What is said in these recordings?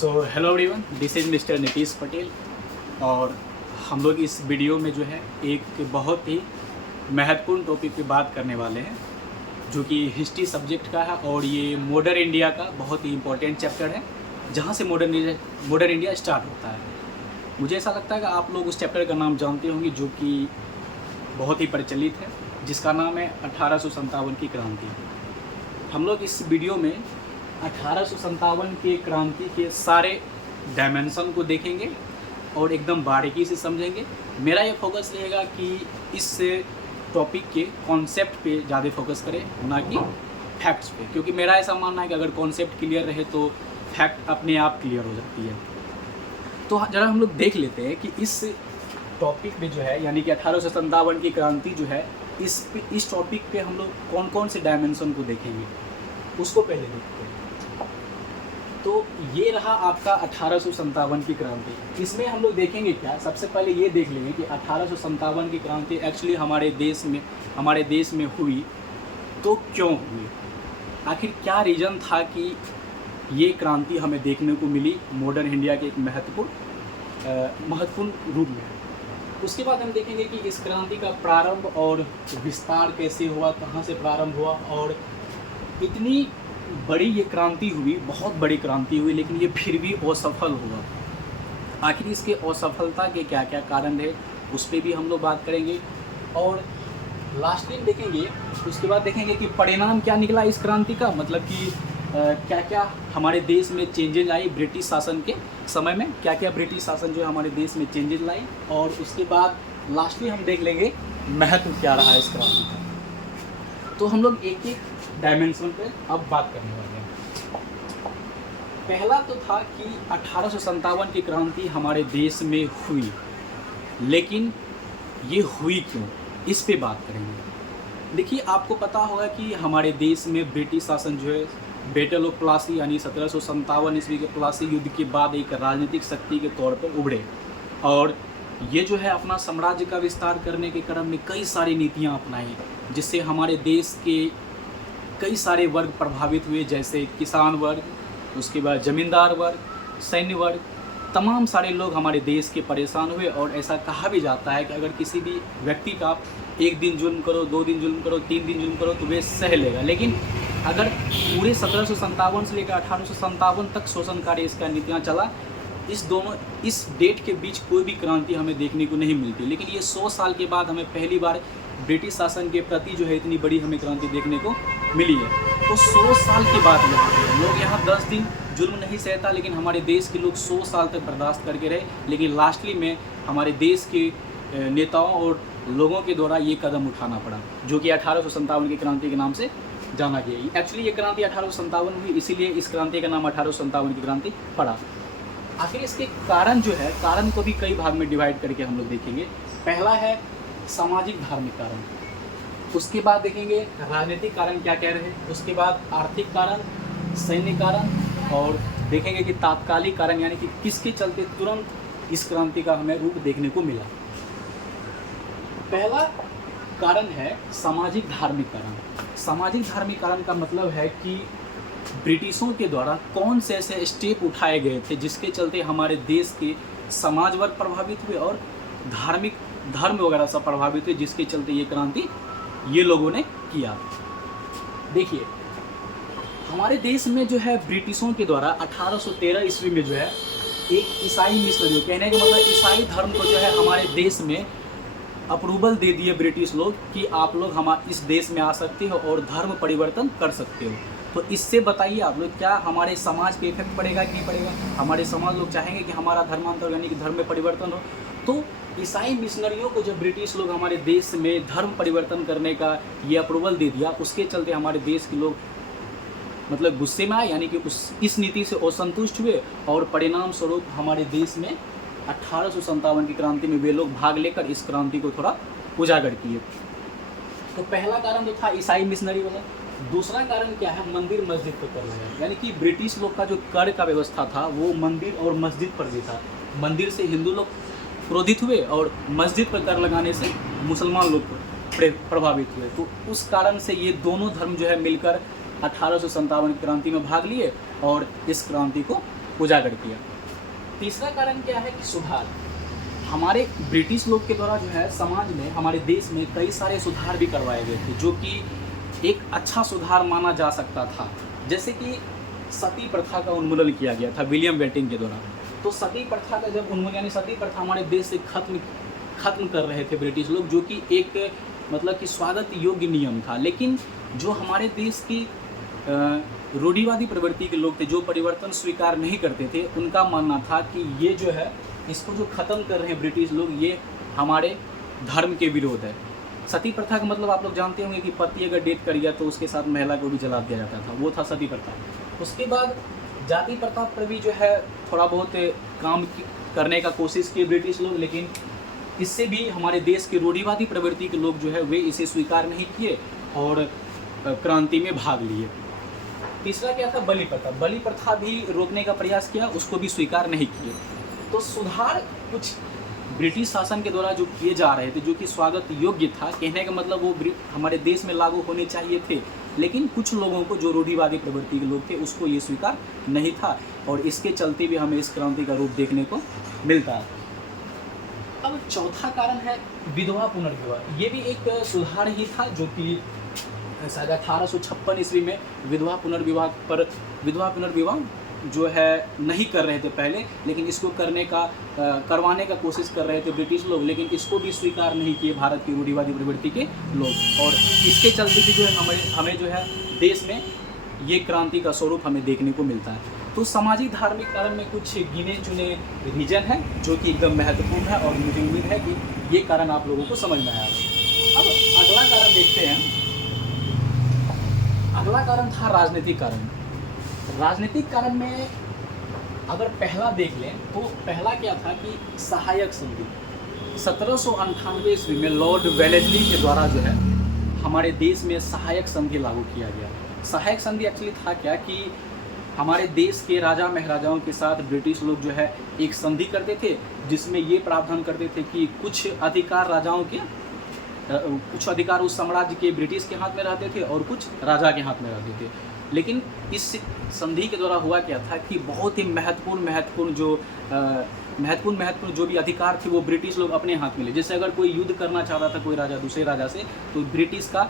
So hello everyone, this is mister Nitish Patel. और हम लोग इस वीडियो में जो है एक बहुत ही महत्वपूर्ण टॉपिक पे बात करने वाले हैं, जो कि हिस्ट्री सब्जेक्ट का है। और ये मॉडर्न इंडिया का बहुत ही इम्पोर्टेंट चैप्टर है, जहाँ से मॉडर्न इंडिया स्टार्ट होता है। मुझे ऐसा लगता है कि आप लोग उस चैप्टर का नाम जानते होंगे, जो कि बहुत ही प्रचलित है, जिसका नाम है 1857 की क्रांति। हम लोग इस वीडियो में 1857 के क्रांति के सारे डायमेंशन को देखेंगे और एकदम बारीकी से समझेंगे। मेरा ये फोकस रहेगा कि इस टॉपिक के कॉन्सेप्ट पे ज़्यादा फोकस करें, ना कि फैक्ट्स पे, क्योंकि मेरा ऐसा मानना है कि अगर कॉन्सेप्ट क्लियर रहे तो फैक्ट अपने आप क्लियर हो जाती है। तो ज़रा हम लोग देख लेते हैं कि इस टॉपिक में जो है, यानी कि 1857 की क्रांति जो है, इस टॉपिक पे हम लोग कौन कौन से डायमेंशन को देखेंगे, उसको पहले देखते हैं। तो ये रहा आपका 1857 की क्रांति। इसमें हम लोग देखेंगे क्या, सबसे पहले ये देख लेंगे कि 1857 की क्रांति एक्चुअली हमारे देश में हुई तो क्यों हुई, आखिर क्या रीज़न था कि ये क्रांति हमें देखने को मिली मॉडर्न इंडिया के एक महत्वपूर्ण रूप में। उसके बाद हम देखेंगे कि इस क्रांति का प्रारंभ और विस्तार कैसे हुआ, कहाँ से प्रारंभ हुआ, और इतनी बड़ी ये क्रांति हुई, बहुत बड़ी क्रांति हुई, लेकिन ये फिर भी असफल हुआ। आखिर इसके असफलता के क्या क्या कारण है, उस पर भी हम लोग बात करेंगे। और लास्ट में देखेंगे, उसके बाद देखेंगे कि परिणाम क्या निकला इस क्रांति का, मतलब कि क्या क्या हमारे देश में चेंजेज आई ब्रिटिश शासन के समय में, क्या क्या ब्रिटिश शासन जो है हमारे देश में चेंजेज लाई। और उसके बाद लास्टली हम देख लेंगे महत्व क्या रहा इस क्रांति का। तो हम लोग एक एक डायमेंशन पे अब बात करने वाले हैं। पहला तो था कि 1857 की क्रांति हमारे देश में हुई, लेकिन ये हुई क्यों, इस पे बात करेंगे। देखिए, आपको पता होगा कि हमारे देश में ब्रिटिश शासन जो है बैटल ऑफ प्लासी यानी 1757 ईस्वी के प्लासी युद्ध के बाद एक राजनीतिक शक्ति के तौर पर उभरे। और ये जो है अपना साम्राज्य का विस्तार करने के क्रम में कई सारी नीतियाँ अपनाई, जिससे हमारे देश के कई सारे वर्ग प्रभावित हुए, जैसे किसान वर्ग, उसके बाद ज़मींदार वर्ग, सैन्य वर्ग, तमाम सारे लोग हमारे देश के परेशान हुए। और ऐसा कहा भी जाता है कि अगर किसी भी व्यक्ति का एक दिन जुल्म करो, 2 दिन जुल्म करो, 3 दिन जुल्म करो तो वे सह लेगा, लेकिन अगर पूरे 1757 से लेकर 1857 तक शोषणकारी इसका नीतियाँ चला, इस डेट के बीच कोई भी क्रांति हमें देखने को नहीं मिलती। लेकिन ये 100 साल के बाद हमें पहली बार ब्रिटिश शासन के प्रति जो है इतनी बड़ी हमें क्रांति देखने को मिली है। तो 100 साल के बाद लोग यहाँ 10 दिन जुल्म नहीं सहता, लेकिन हमारे देश के लोग 100 साल तक बर्दाश्त करके रहे। लेकिन लास्टली में हमारे देश के नेताओं और लोगों के द्वारा ये कदम उठाना पड़ा, जो कि 1857 की क्रांति के नाम से जाना गया। एक्चुअली ये क्रांति 1857 हुई, इसीलिए इस क्रांति का नाम 1857 की क्रांति पड़ा। आखिर इसके कारण जो है, कारण को भी कई भाग में डिवाइड करके हम लोग देखेंगे। पहला है सामाजिक धार्मिक कारण, उसके बाद देखेंगे राजनीतिक कारण क्या क्या रहे, उसके बाद आर्थिक कारण, सैन्य कारण, और देखेंगे कि तात्कालिक कारण, यानी कि किसके चलते तुरंत इस क्रांति का हमें रूप देखने को मिला। पहला कारण है सामाजिक धार्मिक कारण। सामाजिक धार्मिक कारण का मतलब है कि ब्रिटिशों के द्वारा कौन से ऐसे स्टेप उठाए गए थे जिसके चलते हमारे देश के समाज वर्ग प्रभावित हुए और धर्म वगैरह सब प्रभावित हुए, जिसके चलते ये क्रांति ये लोगों ने किया। देखिए, हमारे देश में जो है ब्रिटिशों के द्वारा 1813 ईस्वी में जो है एक ईसाई मिशनरी, कहने का मतलब ईसाई धर्म को जो है हमारे देश में अप्रूवल दे दिए ब्रिटिश लोग कि आप लोग हमारे इस देश में आ सकते हो और धर्म परिवर्तन कर सकते हो। तो इससे बताइए आप लोग, क्या हमारे समाज पे इफेक्ट पड़ेगा कि नहीं पड़ेगा? हमारे समाज लोग चाहेंगे कि हमारा धर्मांतर यानी कि धर्म में परिवर्तन हो। तो ईसाई मिशनरियों को जब ब्रिटिश लोग हमारे देश में धर्म परिवर्तन करने का ये अप्रूवल दे दिया, उसके चलते हमारे देश के लोग मतलब गुस्से में आए, यानी कि इस नीति से असंतुष्ट हुए, और परिणाम स्वरूप हमारे देश में 1857 की क्रांति में वे लोग भाग लेकर इस क्रांति को थोड़ा उजागर किए। तो पहला कारण जो था ईसाई मिशनरी वाला। दूसरा कारण क्या है, मंदिर मस्जिद पर कर लगाया, यानी कि ब्रिटिश लोग का जो कर का व्यवस्था था वो मंदिर और मस्जिद पर भी था। मंदिर से हिंदू लोग क्रोधित हुए और मस्जिद पर कर लगाने से मुसलमान लोग प्रभावित हुए। तो उस कारण से ये दोनों धर्म जो है मिलकर 1857 क्रांति में भाग लिए और इस क्रांति को उजागर किया। तीसरा कारण क्या है कि सुधार। हमारे ब्रिटिश लोग के द्वारा जो है समाज में, हमारे देश में कई सारे सुधार भी करवाए गए थे, जो कि एक अच्छा सुधार माना जा सकता था। जैसे कि सती प्रथा का उन्मूलन किया गया था विलियम बेंटिक के द्वारा। तो सती प्रथा का जब उन्मूलन, यानी सती प्रथा हमारे देश से खत्म कर रहे थे ब्रिटिश लोग, जो कि एक मतलब कि स्वागत योग्य नियम था। लेकिन जो हमारे देश की रूढ़िवादी प्रवृत्ति के लोग थे, जो परिवर्तन स्वीकार नहीं करते थे, उनका मानना था कि ये जो है, इसको जो ख़त्म कर रहे हैं ब्रिटिश लोग, ये हमारे धर्म के विरोध है। सती प्रथा का मतलब आप लोग जानते होंगे कि पति अगर डेट कर गया तो उसके साथ महिला को भी जला दिया जाता था, वो था सती प्रथा। उसके बाद जाति प्रथा पर भी जो है थोड़ा बहुत काम करने का कोशिश की ब्रिटिश लोग, लेकिन इससे भी हमारे देश के रूढ़िवादी प्रवृत्ति के लोग जो है वे इसे स्वीकार नहीं किए और क्रांति में भाग लिए। तीसरा क्या था? बलि प्रथा। बलि प्रथा भी रोकने का प्रयास किया, उसको भी स्वीकार नहीं किए। तो सुधार कुछ ब्रिटिश शासन के द्वारा जो किए जा रहे थे, जो कि स्वागत योग्य था, कहने का मतलब वो हमारे देश में लागू होने चाहिए थे, लेकिन कुछ लोगों को, जो रूढ़िवादी प्रवृत्ति के लोग थे, उसको ये स्वीकार नहीं था, और इसके चलते भी हमें इस क्रांति का रूप देखने को मिलता है। अब चौथा कारण है विधवा पुनर्विवाह। ये भी एक सुधार ही था, जो कि शायद 1856 ईस्वी में विधवा पुनर्विवाह जो है नहीं कर रहे थे पहले, लेकिन इसको करवाने का कोशिश कर रहे थे ब्रिटिश लोग, लेकिन इसको भी स्वीकार नहीं किए भारत की रूढ़िवादी प्रवृत्ति के लोग, और इसके चलते भी जो है हमें जो है देश में ये क्रांति का स्वरूप हमें देखने को मिलता है। तो सामाजिक धार्मिक कारण में कुछ गिने चुने रीजन हैं, जो कि एकदम महत्वपूर्ण है, और मुझे उम्मीद है कि ये कारण आप लोगों को समझ में आया। अब अगला कारण देखते हैं। अगला कारण था राजनीतिक कारण। राजनीतिक कारण में अगर पहला देख लें तो पहला क्या था कि सहायक संधि। 1798 ईस्वी में लॉर्ड वेलेस्ली के द्वारा जो है हमारे देश में सहायक संधि लागू किया गया। सहायक संधि एक्चुअली था क्या कि हमारे देश के राजा महाराजाओं के साथ ब्रिटिश लोग जो है एक संधि करते थे, जिसमें ये प्रावधान करते थे कि कुछ अधिकार उस साम्राज्य के ब्रिटिश के हाथ में रहते थे और कुछ राजा के हाथ में रहते थे। लेकिन इस संधि के द्वारा हुआ क्या था कि बहुत ही महत्वपूर्ण जो भी अधिकार थे वो ब्रिटिश लोग अपने हाथ में ले। जैसे अगर कोई युद्ध करना चाहता था कोई राजा दूसरे राजा से, तो ब्रिटिश का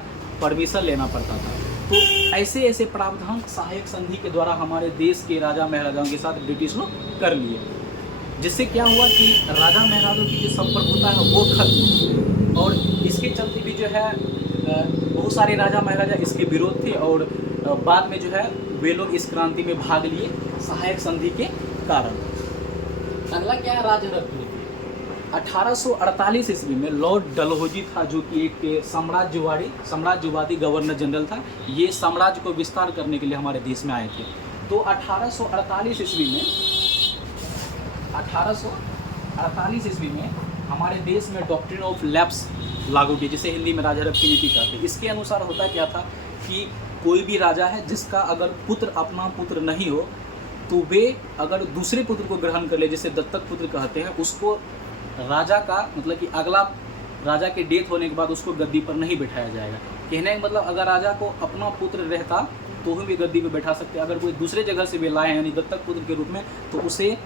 परमिशन लेना पड़ता था। तो ऐसे प्रावधान सहायक संधि के द्वारा हमारे देश के राजा महाराजाओं के साथ ब्रिटिश लोग कर लिए, जिससे क्या हुआ कि राजा महाराजाओं की जो संप्रभुता है वो खत्म, और इसके चलते भी जो है बहुत सारे राजा महाराजा इसके विरोध थे, और बाद में जो है वे लोग इस क्रांति में भाग लिए सहायक संधि के कारण। अगला क्या है? राजरत्न नीति। 1848 ईस्वी में लॉर्ड डलहौजी था, जो कि एक साम्राज्यवादी गवर्नर जनरल था। ये साम्राज्य को विस्तार करने के लिए हमारे देश में आए थे। तो 1848 ईस्वी में हमारे देश में डॉक्ट्रिन ऑफ लैप्स लागू की, जिसे हिंदी में राजरत्न की नीति कहते हैं। इसके अनुसार होता क्या था कि कोई भी राजा है जिसका अगर अपना पुत्र नहीं हो, तो वे अगर दूसरे पुत्र को ग्रहण कर ले, जिसे दत्तक पुत्र कहते हैं, उसको राजा का मतलब कि अगला राजा के डेथ होने के बाद उसको गद्दी पर नहीं बिठाया जाएगा। कहने का मतलब अगर राजा को अपना पुत्र रहता तो भी गद्दी पर बैठा सकते, अगर कोई दूसरे जगह से वे लाए यानी दत्तक पुत्र के रूप में, तो उसे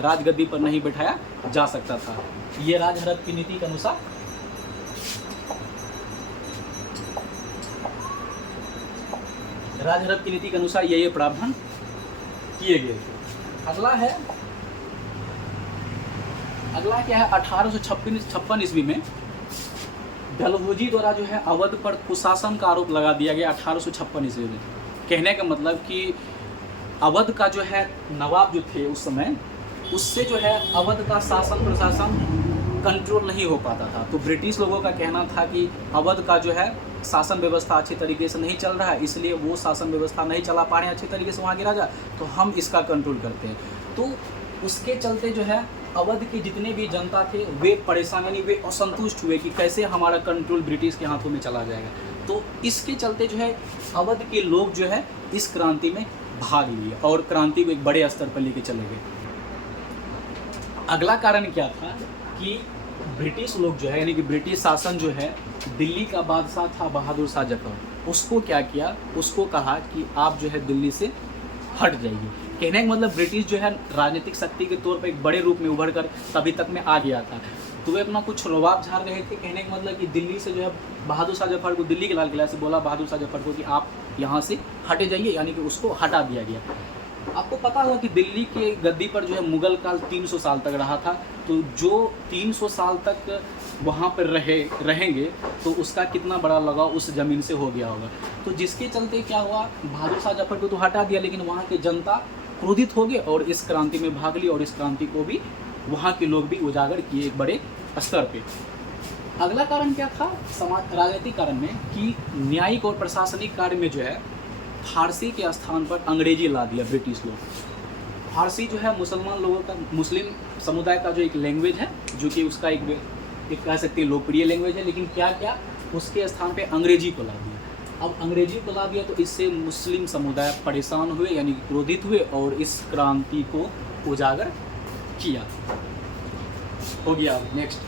राजगद्दी पर नहीं बैठाया जा सकता था। ये राजरत्न की नीति के अनुसार ये प्रावधान किए गए थे। अगला क्या है? 1856 ईस्वी में डलहौजी द्वारा जो है अवध पर कुशासन का आरोप लगा दिया गया। 1856 ईस्वी में कहने का मतलब कि अवध का जो है नवाब जो थे उस समय, उससे जो है अवध का शासन प्रशासन कंट्रोल नहीं हो पाता था। तो ब्रिटिश लोगों का कहना था कि अवध का जो है शासन व्यवस्था अच्छी तरीके से नहीं चल रहा है, इसलिए वो शासन व्यवस्था नहीं चला पा रहे हैं अच्छी तरीके से वहाँ के राजा, तो हम इसका कंट्रोल करते हैं। तो उसके चलते जो है अवध की जितने भी जनता थे वे परेशान, यानी वे असंतुष्ट हुए कि कैसे हमारा कंट्रोल ब्रिटिश के हाथों में चला जाएगा। तो इसके चलते जो है अवध के लोग जो है इस क्रांति में भाग लिए और क्रांति को एक बड़े स्तर पर लेके चले गए। अगला कारण क्या था कि ब्रिटिश लोग जो है यानी कि ब्रिटिश शासन जो है, दिल्ली का बादशाह था बहादुर शाह जफर, उसको क्या किया, उसको कहा कि आप जो है दिल्ली से हट जाइए। कहने का मतलब ब्रिटिश जो है राजनीतिक शक्ति के तौर पर एक बड़े रूप में उभर कर तभी तक में आ गया था। तो वे अपना कुछ रवाब झाड़ रहे थे। कहने का मतलब कि दिल्ली से जो है बहादुर शाह जफर को, दिल्ली के लाल किला से बोला बहादुर शाह जफर को कि आप यहाँ से हटे जाइए, यानी कि उसको हटा दिया गया। आपको पता होगा कि दिल्ली के गद्दी पर जो है मुगल काल 300 साल तक रहा था। तो जो 300 साल तक वहाँ पर रहेंगे तो उसका कितना बड़ा लगाव उस ज़मीन से हो गया होगा। तो जिसके चलते क्या हुआ, बहादुर शाह जफर को तो हटा दिया, लेकिन वहाँ की जनता क्रोधित हो गए और इस क्रांति में भाग ली, और इस क्रांति को भी वहाँ के लोग भी उजागर किए एक बड़े स्तर पे। अगला कारण क्या था समाज राजनीतिक कारण में, कि न्यायिक और प्रशासनिक कार्य में जो है फारसी के स्थान पर अंग्रेजी ला दिया ब्रिटिश लोग। फारसी जो है मुसलमान लोगों का, मुस्लिम समुदाय का जो एक लैंग्वेज है, जो कि उसका एक कह सकते हैं लोकप्रिय लैंग्वेज है, लेकिन क्या क्या उसके स्थान पे अंग्रेजी को ला दिया। अब अंग्रेजी को ला दिया तो इससे मुस्लिम समुदाय परेशान हुए, यानी कि क्रोधित हुए, और इस क्रांति को उजागर किया। हो गया। नेक्स्ट,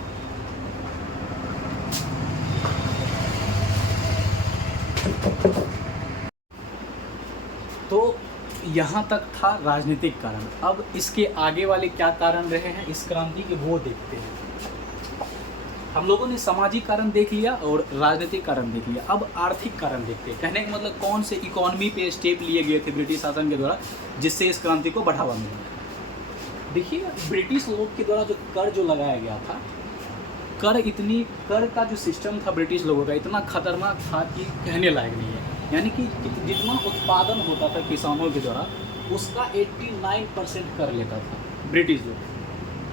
तो यहाँ तक था राजनीतिक कारण। अब इसके आगे वाले क्या कारण रहे हैं इस क्रांति के, वो देखते हैं। हम लोगों ने सामाजिक कारण देख लिया और राजनीतिक कारण देख लिया। अब आर्थिक कारण देखते हैं। कहने का मतलब कौन से इकोनॉमी पे स्टेप लिए गए थे ब्रिटिश शासन के द्वारा जिससे इस क्रांति को बढ़ावा मिला। देखिए, ब्रिटिश लोग के द्वारा जो कर जो लगाया गया था, कर का जो सिस्टम था ब्रिटिश लोगों का इतना खतरनाक था कि कहने लायक नहीं है। यानी कि जितना उत्पादन होता था किसानों के द्वारा, उसका 89% कर लेता था ब्रिटिश लोग।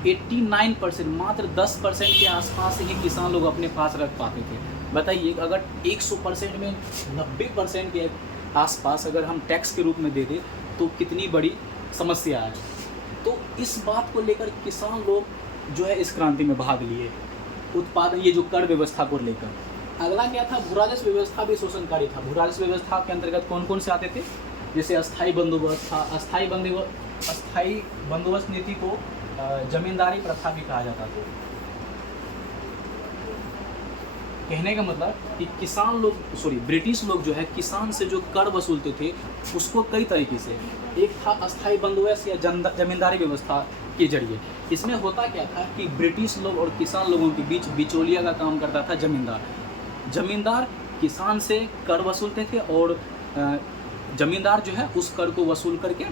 89%, मात्र 10% के आसपास ही किसान लोग अपने पास रख पाते थे। बताइए, अगर 100% में 90% के आसपास अगर हम टैक्स के रूप में दे दें तो कितनी बड़ी समस्या है। तो इस बात को लेकर किसान लोग जो है इस क्रांति में भाग लिए, उत्पादन, ये जो कर व्यवस्था को लेकर। अगला क्या था, भूराजस्व व्यवस्था भी शोषणकारी था। भूराजस्व व्यवस्था के अंतर्गत कौन कौन से आते थे, जैसे अस्थाई बंदोबस्त था। अस्थाई बंदोबस्त नीति को जमींदारी प्रथा भी कहा जाता था। कहने का मतलब कि किसान लोग, ब्रिटिश लोग जो है किसान से जो कर वसूलते थे उसको कई तरीके से, एक था अस्थाई बंदोबस्त या जमींदारी व्यवस्था के जरिए। इसमें होता क्या था कि ब्रिटिश लोग और किसान लोगों के बीच बिचौलिया का काम करता था जमींदार किसान से कर वसूलते थे, और जमींदार जो है उस कर को वसूल करके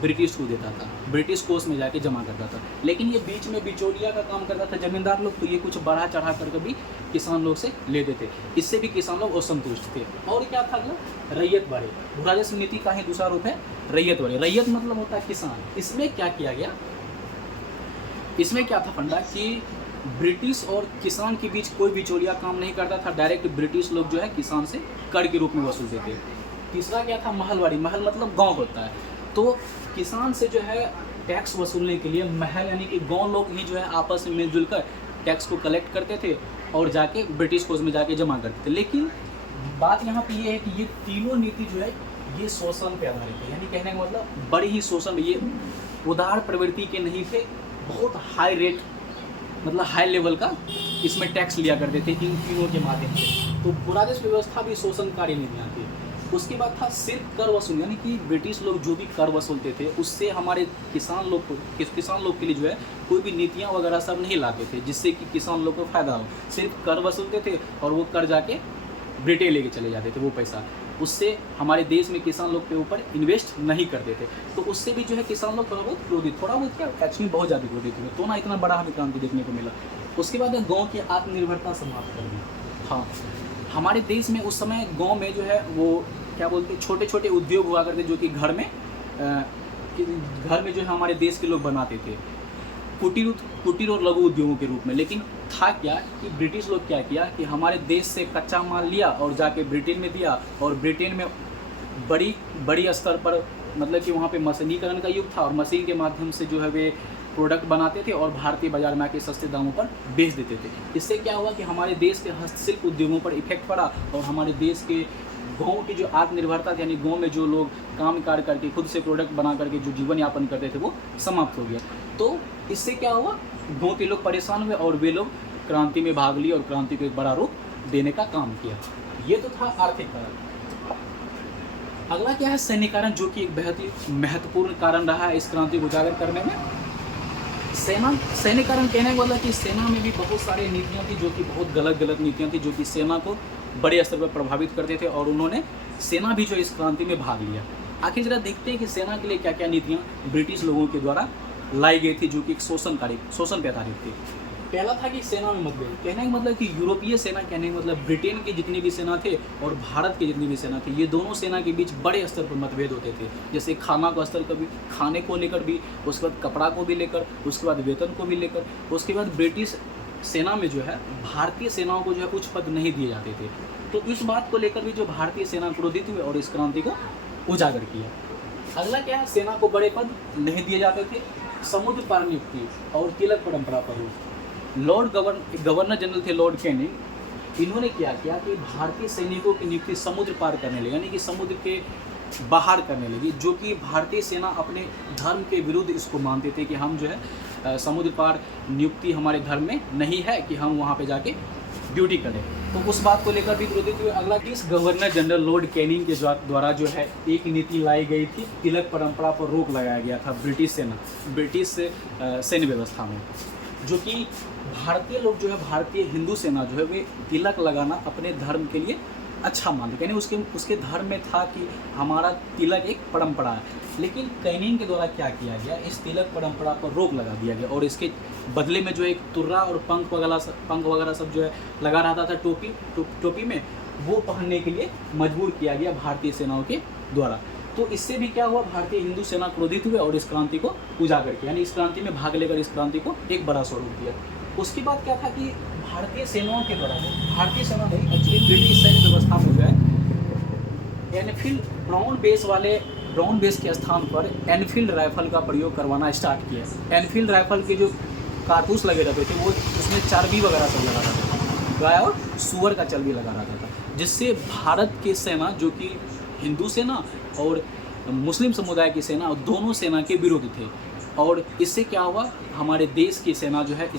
ब्रिटिश को देता था, ब्रिटिश कोष में जाके जमा करता था। लेकिन ये बीच में बिचौलिया का काम करता था जमींदार लोग, तो ये कुछ बढ़ा चढ़ा करके भी किसान लोग से लेते थे। इससे भी किसान लोग असंतुष्ट थे। और क्या था, रैयत बाड़ी। भूराजस्व नीति का ही दूसरा रूप है रैयत बाड़ी। रैयत मतलब होता है किसान। इसमें क्या किया गया, इसमें क्या था फंडा कि ब्रिटिश और किसान के बीच कोई बिचौलिया काम नहीं करता था, डायरेक्ट ब्रिटिश लोग जो है किसान से कर के रूप में वसूलते थे। तीसरा क्या था, महलवाड़ी। महल मतलब गांव होता है। तो किसान से जो है टैक्स वसूलने के लिए महल यानी कि गांव लोग ही जो है आपस में मिलजुल कर टैक्स को कलेक्ट करते थे और जाके ब्रिटिश कोष में जाके जमा करते थे। लेकिन बात यहाँ पे ये है कि ये तीनों नीति जो है ये शोषण पे आधारित है। यानी कहने का मतलब बड़ी ही शोषण, ये उदार प्रवृत्ति के नहीं थे, बहुत हाई रेट मतलब हाई लेवल का इसमें टैक्स लिया करते थे इन तीनों के माध्यम से। तो भूराजस्व व्यवस्था भी शोषणकारी नीतियाँ थी। उसके बाद था सिर्फ कर वसूल, यानी कि ब्रिटिश लोग जो भी कर वसूलते थे उससे हमारे किसान लोग के लिए जो है कोई भी नीतियाँ वगैरह सब नहीं लाते थे जिससे कि किसान लोग को फ़ायदा हो। सिर्फ कर वसूलते थे और वो कर जाके ब्रिटेन लेके चले जाते थे वो पैसा। उससे हमारे देश में किसान लोग के ऊपर इन्वेस्ट नहीं करते थे। तो उससे भी जो है किसान लोग थोड़ा बहुत क्या एक्चुअली बहुत ज़्यादा क्रोधित हुए। तो ना इतना बड़ा हमें क्रांति देखने को मिला। उसके बाद गाँव की आत्मनिर्भरता समाप्त कर दी। हाँ, हमारे देश में उस समय गांव में जो है वो क्या बोलते हैं, छोटे छोटे उद्योग हुआ करते जो कि घर में जो है हमारे देश के लोग बनाते थे, कुटीर और लघु उद्योगों के रूप में। लेकिन था क्या कि ब्रिटिश लोग क्या किया कि हमारे देश से कच्चा माल लिया और जाके ब्रिटेन में दिया, और ब्रिटेन में बड़ी स्तर पर मतलब कि वहाँ पे मशीनीकरण का युग था और मशीन के माध्यम से जो है वे प्रोडक्ट बनाते थे और भारतीय बाजार में आके सस्ते दामों पर बेच देते थे। इससे क्या हुआ कि हमारे देश के हस्तशिल्प उद्योगों पर इफेक्ट पड़ा और हमारे देश के गाँव की जो आत्मनिर्भरता यानी गाँव में जो लोग काम कार्य करके खुद से प्रोडक्ट बना करके जो जीवन यापन करते थे वो समाप्त हो गया। तो इससे क्या हुआ, गाँव के लोग परेशान हुए और वे लोग क्रांति में भाग लिए और क्रांति को एक बड़ा रूप देने का काम किया। ये तो था आर्थिक कारण। अगला क्या है, सैन्य कारण, जो कि एक बेहद ही महत्वपूर्ण कारण रहा है इस क्रांति को उजागर करने में। सैन्य कारण कहने का मतलब कि सेना में भी बहुत सारी नीतियाँ थी जो कि बहुत गलत नीतियाँ थी, जो कि सेना को बड़े स्तर पर प्रभावित करते थे, और उन्होंने सेना भी जो इस क्रांति में भाग लिया। आखिर जरा देखते हैं कि सेना के लिए क्या क्या नीतियाँ ब्रिटिश लोगों के द्वारा लाई गई थी, जो कि एक शोषण पे आधारित थी। पहला था कि सेना में मतभेद, कहने का मतलब कि यूरोपीय सेना, कहने का मतलब ब्रिटेन की जितनी भी सेना थे और भारत की जितनी भी सेना थी, ये दोनों सेना के बीच बड़े स्तर पर मतभेद होते थे। जैसे खाना को स्तर कभी खाने को लेकर भी, उसके बाद कपड़ा को भी लेकर, उसके बाद वेतन को भी लेकर, उसके बाद ब्रिटिश सेना में जो है भारतीय सेनाओं को जो है कुछ पद नहीं दिए जाते थे। तो इस बात को लेकर भी जो भारतीय सेना क्रोधित हुए और इस क्रांति को उजागर किया। अगला क्या है, सेना को बड़े पद नहीं दिए जाते थे। समुद्र पार नियुक्ति और तिलक परंपरा पर रोक। गवर्नर जनरल थे लॉर्ड कैनिंग, इन्होंने क्या किया कि भारतीय सैनिकों की नियुक्ति समुद्र पार करने लगी, यानी कि समुद्र के बाहर करने लगी, जो कि भारतीय सेना अपने धर्म के विरुद्ध इसको मानते थे कि हम जो है समुद्र पार नियुक्ति हमारे धर्म में नहीं है कि हम वहाँ पे जाके ड्यूटी करें। तो उस बात को लेकर भी विरोधित हुए। अगला इस गवर्नर जनरल लॉर्ड कैनिंग के द्वारा जो है एक नीति लाई गई थी, तिलक परंपरा पर रोक लगाया गया था ब्रिटिश सैन्य व्यवस्था में, जो कि भारतीय लोग जो है, भारतीय हिंदू सेना जो है, वे तिलक लगाना अपने धर्म के लिए अच्छा मानते, यानी उसके धर्म में था कि हमारा तिलक एक परंपरा है। लेकिन कैनिंग के द्वारा क्या किया गया, इस तिलक परंपरा पर रोक लगा दिया गया, और इसके बदले में जो एक तुर्रा और पंख वगैरह सब जो है लगा रहता था टोपी में, वो पहनने के लिए मजबूर किया गया भारतीय सेनाओं के द्वारा। तो इससे भी क्या हुआ, भारतीय हिंदू सेना क्रोधित हुए और इस क्रांति को उजागर किया, यानी इस क्रांति में भाग लेकर इस क्रांति को एक बड़ा स्वरूप दिया। उसके बाद क्या था कि भारतीय सेनाओं के द्वारा, भारतीय सेना नहीं एक्चुअली ब्रिटिश सैन्य व्यवस्था में जो है एनफील्ड ब्राउन बेस के स्थान पर एनफील्ड राइफल का प्रयोग करवाना स्टार्ट किया। एनफील्ड राइफल के जो कारतूस लगे रहते थे वो उसमें चर्बी वगैरह सब लगा रहता था, गाय और सुअर का चर्बी लगा रहता था, जिससे भारत की सेना, जो कि हिंदू सेना और मुस्लिम समुदाय की सेना, दोनों सेना के विरुद्ध थे। और इससे क्या हुआ, हमारे देश की सेना जो है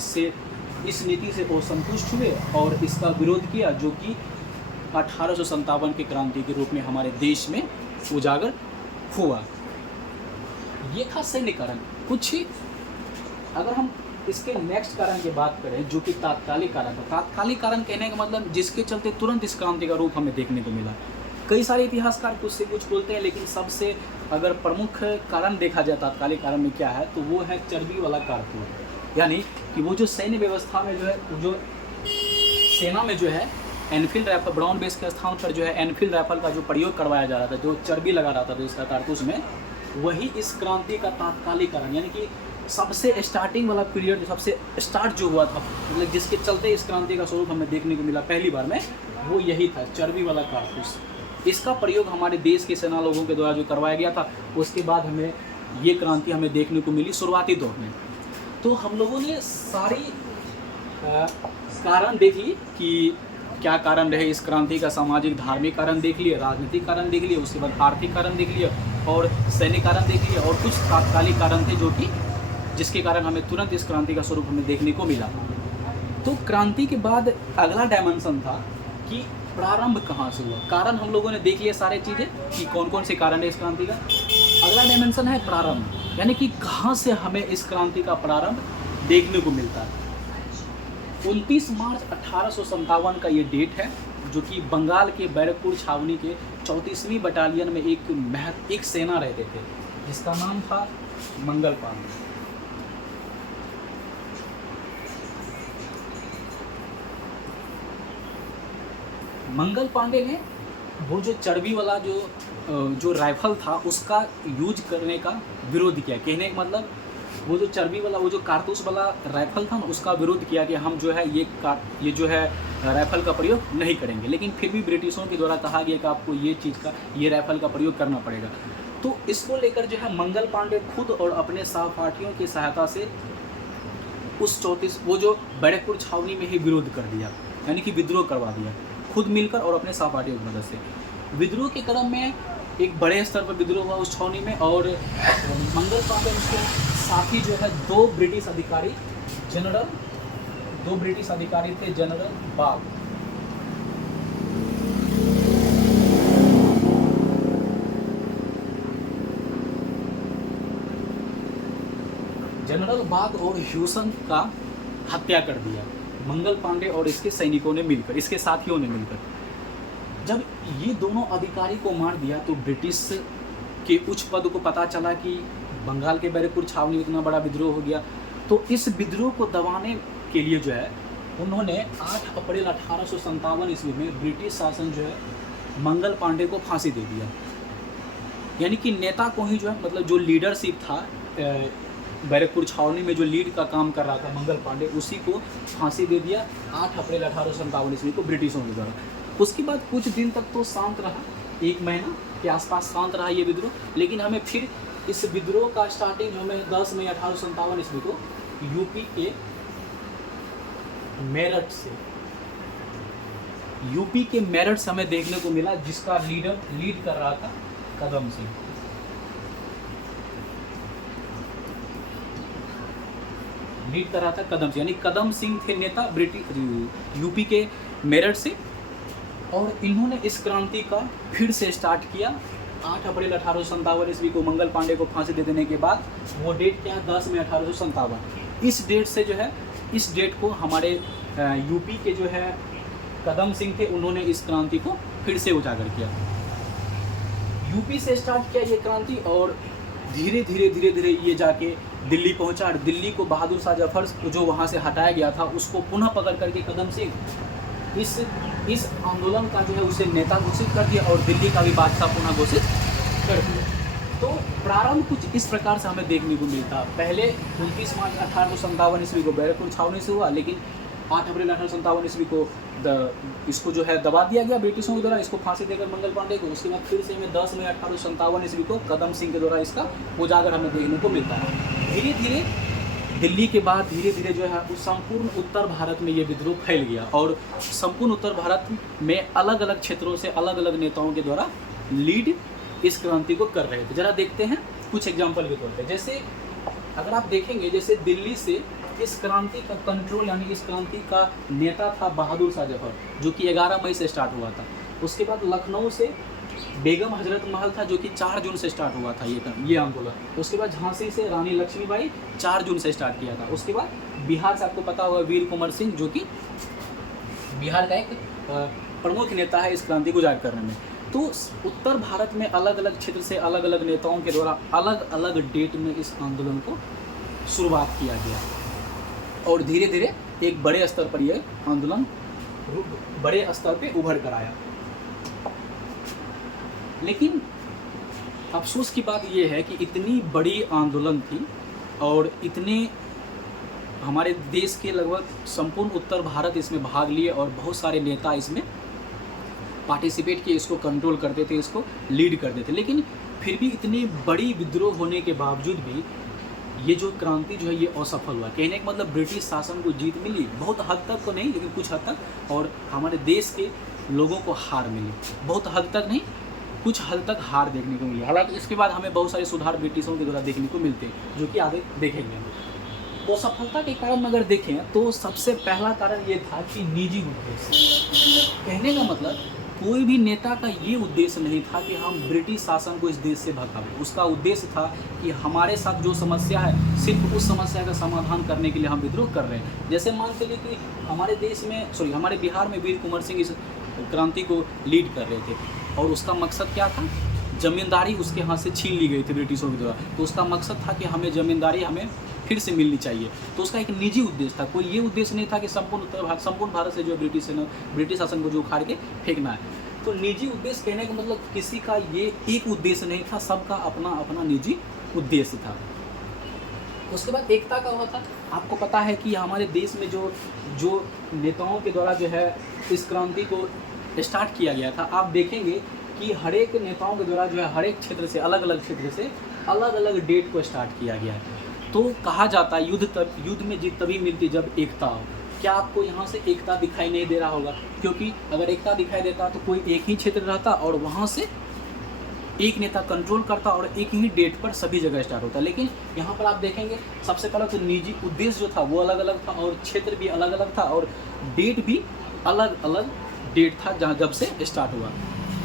इस नीति से असंतुष्ट हुए और इसका विरोध किया, जो कि 1857 की क्रांति के रूप में हमारे देश में उजागर हुआ। ये था सैन्य कारण। कुछ ही अगर हम इसके नेक्स्ट कारण की बात करें, जो कि तात्कालिक कारण था। तात्कालिक कारण कहने का मतलब जिसके चलते तुरंत इस क्रांति का रूप हमें देखने को मिला। कई सारे इतिहासकार कुछ से कुछ बोलते हैं, लेकिन सबसे अगर प्रमुख कारण देखा जाए तात्कालिक कारण में क्या है, तो वो है चर्बी वाला कारतूस। यानी कि वो जो सैन्य व्यवस्था में जो है, जो सेना में जो है एनफील्ड राइफल, ब्राउन बेस के स्थान पर जो है एनफील्ड राइफल का जो प्रयोग करवाया जा रहा था, जो चर्बी लगा रहा था इसका कारतूस में, वही इस क्रांति का तात्कालिक कारण, यानी कि सबसे स्टार्टिंग वाला पीरियड, सबसे स्टार्ट जो हुआ था, मतलब जिसके चलते इस क्रांति का स्वरूप हमें देखने को मिला पहली बार में, वो यही था, चर्बी वाला कारतूस। इसका प्रयोग हमारे देश के सेना लोगों के द्वारा जो करवाया गया था, उसके बाद हमें ये क्रांति हमें देखने को मिली शुरुआती दौर में। तो हम लोगों ने सारी कारण देख ली कि क्या कारण रहे इस क्रांति का। सामाजिक धार्मिक कारण देख लिए, राजनीतिक कारण देख लिए, उसके बाद आर्थिक कारण देख लिया और सैन्य कारण देख लिया, और कुछ तात्कालिक कारण थे जो कि जिसके कारण हमें तुरंत इस क्रांति का स्वरूप हमें देखने को मिला। तो क्रांति के बाद अगला डायमेंशन था कि प्रारंभ कहाँ से हुआ। कारण हम लोगों ने देख लिया सारे चीज़ें कि कौन कौन से कारण है इस क्रांति का। अगला डायमेंशन है प्रारंभ, यानी कि कहाँ से हमें इस क्रांति का प्रारंभ देखने को मिलता है। 29 मार्च 1857 का ये डेट है, जो कि बंगाल के बैरकपुर छावनी के 34वीं बटालियन में एक सेना रहते थे, जिसका नाम था मंगल पांडे। मंगल पांडे ने वो जो चर्बी वाला जो राइफल था उसका यूज करने का विरोध किया। कहने का मतलब वो जो चर्बी वाला, वो जो कारतूस वाला राइफल था ना, उसका विरोध किया कि हम जो है ये जो है राइफल का प्रयोग नहीं करेंगे। लेकिन फिर भी ब्रिटिशों के द्वारा कहा गया कि आपको ये राइफल का प्रयोग करना पड़ेगा। तो इसको लेकर जो है मंगल पांडे खुद और अपने सहपाठियों की सहायता से वो जो बैरकपुर छावनी में ही विरोध कर दिया, यानी कि विद्रोह करवा दिया खुद मिलकर और अपने सहपाठियों की मदद से। विद्रोह के क्रम में एक बड़े स्तर पर विद्रोह हुआ उस छावनी में, और मंगल पांडे उसके साथी जो है दो ब्रिटिश अधिकारी थे, जनरल बाग जनरल बाग और ह्यूसन का हत्या कर दिया, मंगल पांडे और इसके सैनिकों ने मिलकर, इसके साथियों ने मिलकर। जब ये दोनों अधिकारी को मार दिया तो ब्रिटिश के उच्च पद को पता चला कि बंगाल के बैरकपुर छावनी में इतना बड़ा विद्रोह हो गया। तो इस विद्रोह को दबाने के लिए जो है उन्होंने 8 अप्रैल 1857 ईस्वी में ब्रिटिश शासन जो है मंगल पांडे को फांसी दे दिया। यानी कि नेता को ही जो है मतलब जो लीडरशिप था बैरकपुर छावनी में जो लीड का काम कर रहा था मंगल पांडे, उसी को फांसी दे दिया 8 अप्रैल 1857 ईस्वी को ब्रिटिशों के द्वारा। उसके बाद कुछ दिन तक तो शांत रहा, 1 महीना के आसपास शांत रहा ये विद्रोह, लेकिन हमें फिर इस विद्रोह का स्टार्टिंग हमें 10 मई 1857 ईस्वी को यूपी के मेरठ से, यूपी के मेरठ से हमें देखने को मिला, जिसका लीड कर रहा था कदम सिंह। लीड कर रहा था कदम सिंह, यानी कदम सिंह थे नेता ब्रिटिश यूपी के मेरठ से, और इन्होंने इस क्रांति का फिर से स्टार्ट किया 8 अप्रैल 1857 ईस्वी को मंगल पांडे को फांसी दे देने के बाद। वो डेट क्या है? 10 मई 1857। इस डेट से जो है, इस डेट को हमारे यूपी के जो है कदम सिंह थे, उन्होंने इस क्रांति को फिर से उजागर किया। यूपी से स्टार्ट किया ये क्रांति और धीरे धीरे ये जाके दिल्ली पहुंचा, और दिल्ली को बहादुर शाह जफर जो वहाँ से हटाया गया था उसको पुनः पकड़ करके कदम सिंह इस आंदोलन का जो है उसे नेता घोषित कर दिया और दिल्ली का भी बादशाह पुनः घोषित कर दिया। तो प्रारंभ कुछ इस प्रकार से हमें देखने को मिलता। पहले 29 मार्च 1857 ईस्वी को बैरकपुर छावनी से हुआ, लेकिन 8 अप्रैल 1857 ईस्वी को इसको जो है दबा दिया गया ब्रिटिशों के द्वारा, इसको फांसी देकर मंगल पांडे को। उसके बाद फिर से हमें 10 मई 1857 ईस्वी को कदम सिंह के द्वारा इसका उजागर हमें देखने को मिलता है। धीरे धीरे दिल्ली के बाद धीरे धीरे जो है उस संपूर्ण उत्तर भारत में ये विद्रोह फैल गया, और संपूर्ण उत्तर भारत में अलग अलग क्षेत्रों से अलग अलग नेताओं के द्वारा लीड इस क्रांति को कर रहे थे। जरा देखते हैं कुछ एग्जाम्पल के तौर पे। जैसे अगर आप देखेंगे, जैसे दिल्ली से इस क्रांति का कंट्रोल, यानी इस क्रांति का नेता था बहादुर शाह जफर, जो कि 11 मई से स्टार्ट हुआ था। उसके बाद लखनऊ से बेगम हजरत महल था, जो कि 4 जून से स्टार्ट हुआ था ये आंदोलन। उसके बाद झांसी से रानी लक्ष्मीबाई 4 जून से स्टार्ट किया था। उसके बाद बिहार से आपको पता होगा वीर कुंवर सिंह, जो कि बिहार का एक प्रमुख नेता है इस क्रांति को उजागर करने में। तो उत्तर भारत में अलग अलग क्षेत्र से अलग अलग नेताओं के द्वारा अलग अलग डेट में इस आंदोलन को शुरुआत किया गया, और धीरे धीरे एक बड़े स्तर पर यह आंदोलन बड़े स्तर पे उभर कर आया। लेकिन अफसोस की बात यह है कि इतनी बड़ी आंदोलन थी और इतने हमारे देश के लगभग संपूर्ण उत्तर भारत इसमें भाग लिए और बहुत सारे नेता इसमें पार्टिसिपेट किए, इसको कंट्रोल करते थे, इसको लीड करते थे। लेकिन फिर भी इतनी बड़ी विद्रोह होने के बावजूद भी ये जो क्रांति जो है ये असफल हुआ। कहने का मतलब ब्रिटिश शासन को जीत मिली, बहुत हद तक तो नहीं लेकिन कुछ हद तक, और हमारे देश के लोगों को हार मिली, बहुत हद तक नहीं कुछ हद तक हार देखने को मिली। हालांकि इसके बाद हमें बहुत सारे सुधार ब्रिटिशों के द्वारा देखने को मिलते हैं, जो कि आगे देखेंगे। तो सफलता के कारण अगर देखें तो सबसे पहला कारण ये था कि निजी उद्देश्य। कहने का मतलब कोई भी नेता का ये उद्देश्य नहीं था कि हम ब्रिटिश शासन को इस देश से भगावें। उसका उद्देश्य था कि हमारे साथ जो समस्या है सिर्फ उस समस्या का समाधान करने के लिए हम विद्रोह कर रहे हैं। जैसे मान के लिए कि हमारे बिहार में वीर कुंवर सिंह इस क्रांति को लीड कर रहे थे, और उसका मकसद क्या था? ज़मींदारी उसके हाथ से छीन ली गई थी ब्रिटिशों के द्वारा, तो उसका मकसद था कि हमें ज़मींदारी हमें फिर से मिलनी चाहिए। तो उसका एक निजी उद्देश्य था, कोई ये उद्देश्य नहीं था कि संपूर्ण भारत से जो ब्रिटिश शासन को जो उखाड़ के फेंकना है। तो निजी उद्देश्य कहने का मतलब किसी का ये एक उद्देश्य नहीं था, सबका अपना अपना निजी उद्देश्य था। उसके बाद एकता का हुआ था। आपको पता है कि हमारे देश में जो नेताओं के द्वारा जो है इस क्रांति को स्टार्ट किया गया था, आप देखेंगे कि हर एक नेताओं के द्वारा जो है हर एक क्षेत्र से अलग अलग डेट को स्टार्ट किया गया है। तो कहा जाता है युद्ध में जीत तभी मिलती जब एकता हो। क्या आपको यहाँ से एकता दिखाई नहीं दे रहा होगा? क्योंकि अगर एकता दिखाई देता तो कोई एक ही क्षेत्र रहता और वहाँ से एक नेता कंट्रोल करता और एक ही डेट पर सभी जगह स्टार्ट होता। लेकिन यहाँ पर आप देखेंगे सबसे पहले तो निजी उद्देश्य जो था वो अलग अलग था, और क्षेत्र भी अलग अलग था, और डेट भी अलग अलग डेट था जहाँ जब से स्टार्ट हुआ।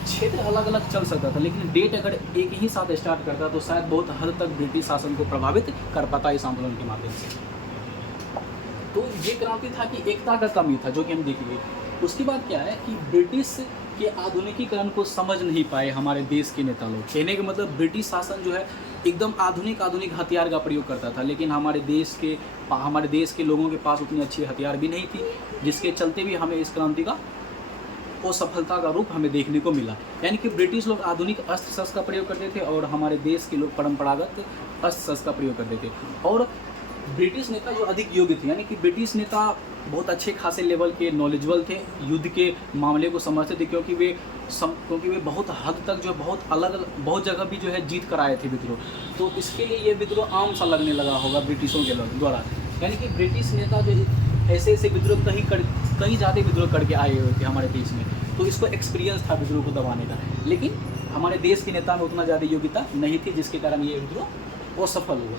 क्षेत्र अलग अलग चल सकता था, लेकिन डेट अगर एक ही साथ स्टार्ट करता तो शायद बहुत हद तक ब्रिटिश शासन को प्रभावित कर पाता इस आंदोलन के माध्यम से। तो ये क्रांति था कि एकता का कमी था, जो कि हम देखेंगे। उसके बाद क्या है कि ब्रिटिश के आधुनिकीकरण को समझ नहीं पाए हमारे देश के नेता लोग। कहने का मतलब ब्रिटिश शासन जो है एकदम आधुनिक हथियार का प्रयोग करता था, लेकिन हमारे देश के लोगों के पास उतनी अच्छी हथियार भी नहीं थी, जिसके चलते भी हमें इस क्रांति का असफलता का रूप हमें देखने को मिला। यानी कि ब्रिटिश लोग आधुनिक अस्त्र शस्त्र का प्रयोग करते थे और हमारे देश के लोग परंपरागत अस्त्र शस्त्र का प्रयोग करते थे। और ब्रिटिश नेता जो अधिक योग्य थे, यानी कि ब्रिटिश नेता बहुत अच्छे खासे लेवल के नॉलेजेबल थे, युद्ध के मामले को समझते थे, क्योंकि वे बहुत हद तक जो बहुत जगह भी जो है जीत कर आए थे विद्रोह। तो इसके लिए ये विद्रोह आम सा लगने लगा होगा ब्रिटिशों के द्वारा। यानी कि ब्रिटिश नेता जो ऐसे विद्रोह कहीं ज़्यादा विद्रोह करके आए हुए थे हमारे देश में, तो इसको एक्सपीरियंस था विद्रोह को दबाने का। लेकिन हमारे देश के नेता में उतना ज़्यादा योग्यता नहीं थी, जिसके कारण ये विद्रोह असफल हुआ।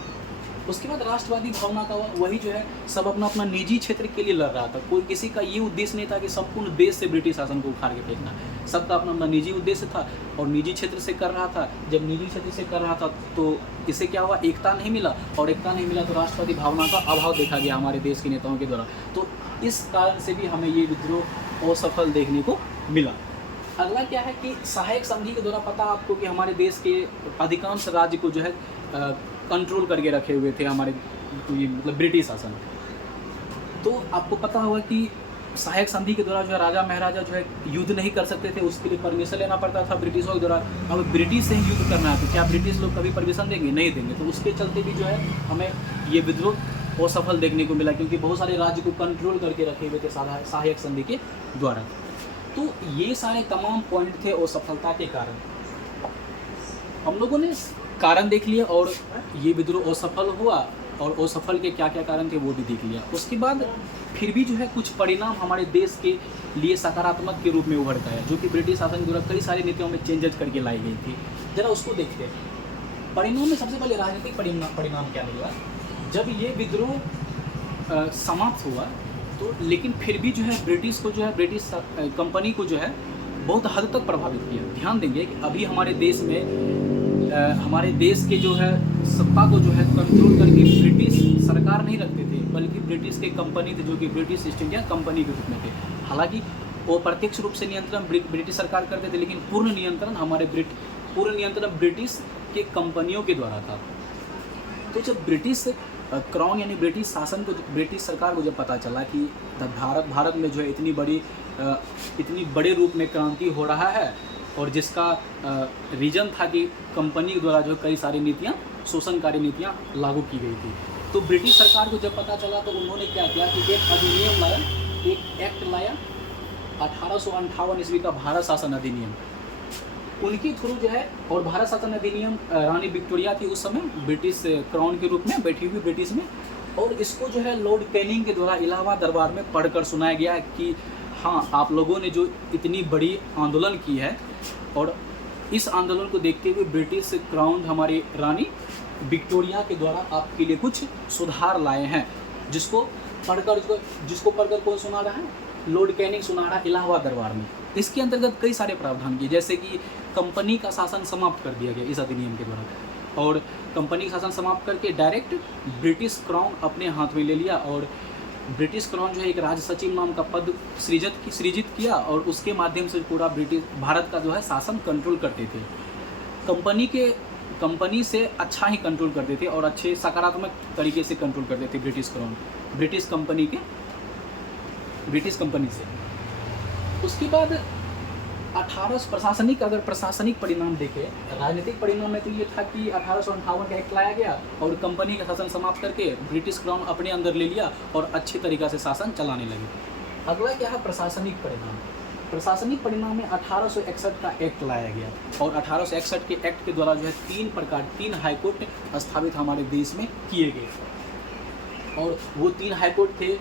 उसके बाद राष्ट्रवादी भावना का वही जो है सब अपना निजी क्षेत्र के लिए लड़ रहा था। कोई किसी का ये उद्देश्य नहीं था कि संपूर्ण देश से ब्रिटिश शासन को उखाड़ के फेंकना। सबका अपना निजी उद्देश्य था और निजी क्षेत्र से कर रहा था। जब निजी क्षेत्र से कर रहा था तो इससे क्या हुआ, एकता नहीं मिला, और एकता नहीं मिला तो राष्ट्रवादी भावना का अभाव देखा गया हमारे देश के नेताओं के द्वारा। तो इस कारण से भी हमें ये विद्रोह असफल देखने को मिला। अगला क्या है कि सहायक संधि के द्वारा पता आपको कि हमारे देश के अधिकांश राज्य को जो है कंट्रोल करके रखे हुए थे हमारे मतलब ब्रिटिश शासन। तो आपको पता होगा कि सहायक संधि के द्वारा जो है राजा महाराजा जो है युद्ध नहीं कर सकते थे, उसके लिए परमिशन लेना पड़ता था ब्रिटिशों के द्वारा। अब ब्रिटिश से ही युद्ध करना है तो क्या ब्रिटिश लोग कभी परमिशन देंगे? नहीं देंगे। तो उसके चलते भी जो है हमें ये विद्रोह असफल देखने को मिला, क्योंकि बहुत सारे राज्य को कंट्रोल करके रखे हुए थे सहायक संधि के द्वारा। तो ये सारे तमाम पॉइंट थे असफलता के कारण। हम लोगों ने कारण देख लिया और ये विद्रोह असफल हुआ, और असफल के क्या क्या कारण थे वो भी देख लिया। उसके बाद फिर भी जो है कुछ परिणाम हमारे देश के लिए सकारात्मक के रूप में उभर कर आया, जो कि ब्रिटिश शासन के द्वारा कई सारी नीतियों में चेंजेस करके लाई गई थी। जरा उसको देखते हैं। परिणाम में सबसे पहले राजनीतिक परिणाम क्या मिला। जब ये विद्रोह समाप्त हुआ तो लेकिन फिर भी जो है ब्रिटिश कंपनी को जो है बहुत हद तक प्रभावित किया। ध्यान देंगे कि अभी हमारे देश में हमारे देश के जो है सत्ता को जो है कंट्रोल करके ब्रिटिश सरकार नहीं रखते थे, बल्कि ब्रिटिश के कंपनी थे, जो कि ब्रिटिश ईस्ट इंडिया कंपनी के रूप में थे। हालांकि वो प्रत्यक्ष रूप से नियंत्रण ब्रिटिश सरकार करते थे, लेकिन पूर्ण नियंत्रण ब्रिटिश के कंपनियों के द्वारा था। तो जब ब्रिटिश क्राउन यानी ब्रिटिश शासन को, ब्रिटिश सरकार को जब पता चला कि भारत में जो है इतनी बड़े रूप में क्रांति हो रहा है, और जिसका रीजन था कि कंपनी के द्वारा जो कई सारी नीतियाँ, शोषणकारी नीतियाँ लागू की गई थी। तो ब्रिटिश सरकार को जब पता चला तो उन्होंने क्या किया कि एक अधिनियम लाया, एक एक्ट लाया, 1858 ईस्वी का भारत शासन अधिनियम। उनके थ्रू जो है, और भारत शासन अधिनियम रानी विक्टोरिया थी उस समय ब्रिटिश क्राउन के रूप में बैठी हुई ब्रिटिश में, और इसको जो है लॉर्ड कैनिंग के द्वारा इलाहाबाद दरबार में पढ़कर सुनाया गया कि हाँ, आप लोगों ने जो इतनी बड़ी आंदोलन की है, और इस आंदोलन को देखते हुए ब्रिटिश क्राउन हमारी रानी विक्टोरिया के द्वारा आपके लिए कुछ सुधार लाए हैं, जिसको पढ़कर कौन सुना रहा है? लॉर्ड कैनिंग सुना रहा है इलाहाबाद दरबार में। इसके अंतर्गत कई सारे प्रावधान किए, जैसे कि कंपनी का शासन समाप्त कर दिया गया इस अधिनियम के द्वारा, और कंपनी का शासन समाप्त करके डायरेक्ट ब्रिटिश क्राउन अपने हाथ में ले लिया, और ब्रिटिश क्राउन जो है एक राज सचिव नाम का पद सृजित किया, और उसके माध्यम से पूरा भारत का जो है शासन कंट्रोल करते थे। कंपनी से अच्छा ही कंट्रोल करते थे, और अच्छे सकारात्मक तरीके से कंट्रोल करते थे ब्रिटिश क्राउन ब्रिटिश कंपनी से। उसके बाद प्रशासनिक परिणाम देखें, राजनीतिक परिणाम में तो ये था कि 1858 का एक्ट लाया गया और कंपनी का शासन समाप्त करके ब्रिटिश क्राउन अपने अंदर ले लिया और अच्छे तरीक़ा से शासन चलाने लगे। अगला क्या है? प्रशासनिक परिणाम में 1861 का एक्ट लाया गया, और 1861 के एक्ट के द्वारा जो है 3 हाईकोर्ट स्थापित हमारे देश में किए गए, और वो 3 हाईकोर्ट थे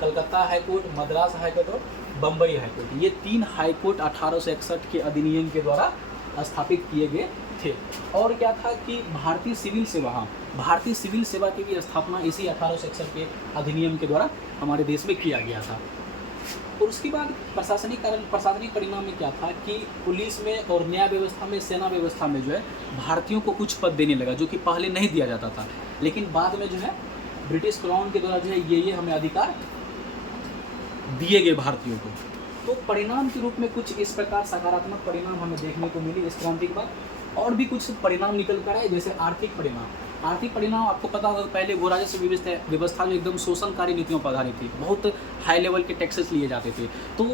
कलकत्ता हाईकोर्ट, मद्रास हाईकोर्ट और बम्बई हाईकोर्ट। ये 3 हाईकोर्ट 1861 के अधिनियम के द्वारा स्थापित किए गए थे। और क्या था कि भारतीय सिविल सेवा की भी स्थापना इसी 1861 के अधिनियम के द्वारा हमारे देश में किया गया था। और उसके बाद प्रशासनिक परिणाम में क्या था कि पुलिस में और न्याय व्यवस्था में, सेना व्यवस्था में जो है भारतीयों को कुछ पद देने लगा, जो कि पहले नहीं दिया जाता था। लेकिन बाद में जो है ब्रिटिश क्राउन के द्वारा जो है ये हमें अधिकार दिए गए भारतीयों को। तो परिणाम के रूप में कुछ इस प्रकार सकारात्मक परिणाम हमें देखने को मिली इस क्रांति के बाद। और भी कुछ परिणाम निकल कर आए, जैसे आर्थिक परिणाम आपको पता होगा, पहले भू राजस्व व्यवस्था जो एकदम शोषणकारी नीतियों पर आधारित थी, बहुत हाई लेवल के टैक्सेस लिए जाते थे। तो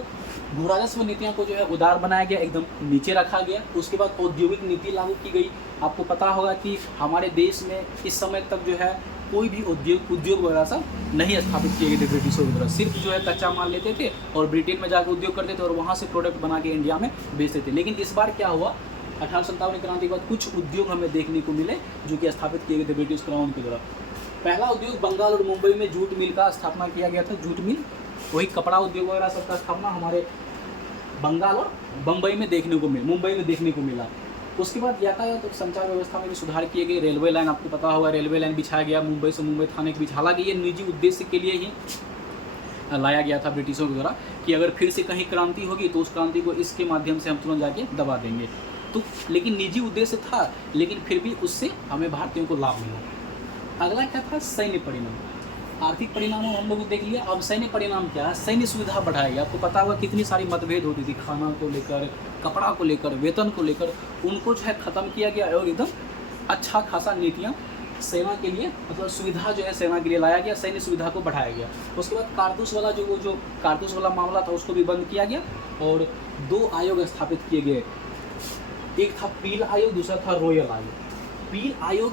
भू राजस्व नीतियों को जो है उदार बनाया गया, एकदम नीचे रखा गया। उसके बाद औद्योगिक नीति लागू की गई। आपको पता होगा कि हमारे देश में इस समय तक जो है कोई भी उद्योग वगैरह सब नहीं स्थापित किए गए थे ब्रिटिशों की तरफ। सिर्फ जो है कच्चा माल लेते थे और ब्रिटेन में जाकर उद्योग करते थे और वहाँ से प्रोडक्ट बना के इंडिया में बेचते थे। लेकिन इस बार क्या हुआ, 1857 की क्रांति के बाद कुछ उद्योग हमें देखने को मिले जो कि स्थापित किए गए थे ब्रिटिश क्राउन की तरफ। पहला उद्योग बंगाल और मुंबई में जूट मिल का स्थापना किया गया था। जूट मिल, वही कपड़ा उद्योग वगैरह सबका स्थापना हमारे बंगाल और मुंबई में देखने को मिला। उसके बाद यातायात और संचार व्यवस्था में भी सुधार किए गए। रेलवे लाइन, आपको पता होगा, रेलवे लाइन बिछाया गया मुंबई से मुंबई थाने के बीच। हालांकि ये निजी उद्देश्य के लिए ही लाया गया था ब्रिटिशों के द्वारा कि अगर फिर से कहीं क्रांति होगी तो उस क्रांति को इसके माध्यम से हम तुरंत जाके दबा देंगे। तो लेकिन निजी उद्देश्य था, लेकिन फिर भी उससे हमें भारतीयों को लाभ मिला। अगला क्या था, सैन्य परिणाम। आर्थिक परिणाम हम लोग देख लिया। अब सैन्य परिणाम क्या है, सैन्य सुविधा बढ़ाई। आपको पता होगा कितनी सारी मतभेद होती थी, खाना को लेकर, कपड़ा को लेकर, वेतन को लेकर, उनको जो है ख़त्म किया गया और एकदम अच्छा खासा नीतियाँ सेना के लिए, मतलब सुविधा जो है सेना के लिए लाया गया, सैन्य सुविधा को बढ़ाया गया। उसके बाद कारतूस वाला जो कारतूस वाला मामला था उसको भी बंद किया गया और 2 आयोग स्थापित किए गए। एक था पील आयोग, दूसरा था रॉयल आयोग। पील आयोग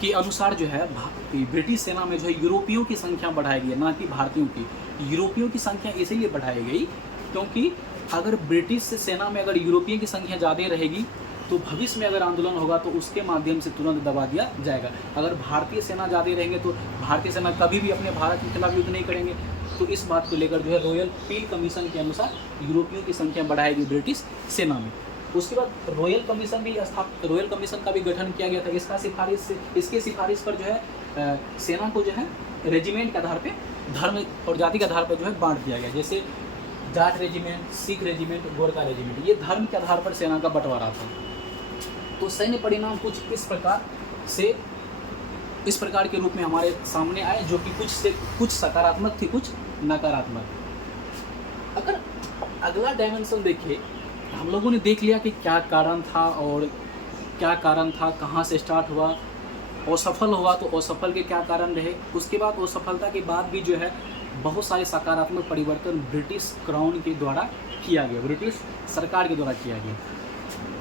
के अनुसार जो है ब्रिटिश सेना में जो है यूरोपियों की संख्या बढ़ाई गई, ना कि भारतीयों की। यूरोपियों की संख्या इसीलिए बढ़ाई गई क्योंकि अगर ब्रिटिश सेना में अगर यूरोपियों की संख्या ज़्यादा रहेगी तो भविष्य में अगर आंदोलन होगा तो उसके माध्यम से तुरंत दबा दिया जाएगा। अगर भारतीय सेना ज़्यादा रहेंगे तो भारतीय सेना कभी भी अपने भारत के खिलाफ युद्ध नहीं करेंगे। तो इस बात को लेकर जो है रॉयल पील कमीशन के अनुसार यूरोपियों की संख्या बढ़ाई गई ब्रिटिश सेना में। उसके बाद रॉयल कमीशन का भी गठन किया गया था। इसके सिफारिश पर जो है सेना को जो है रेजिमेंट के आधार पे, धर्म और जाति के आधार पर जो है बांट दिया गया। जैसे Jat regiment, Sikh regiment, Gorkha regiment, ये धर्म के आधार पर सेना का बंटवारा था। तो सैन्य परिणाम कुछ इस प्रकार के रूप में हमारे सामने आए, जो कि कुछ सकारात्मक थी, कुछ नकारात्मक। अगर अगला डायमेंशन देखिए, हम लोगों ने देख लिया कि क्या कारण था, कहाँ से स्टार्ट हुआ, असफल हुआ तो असफल के क्या कारण रहे। उसके बाद असफलता के बाद भी जो है बहुत सारे सकारात्मक परिवर्तन ब्रिटिश क्राउन के द्वारा किया गया, ब्रिटिश सरकार के द्वारा किया गया।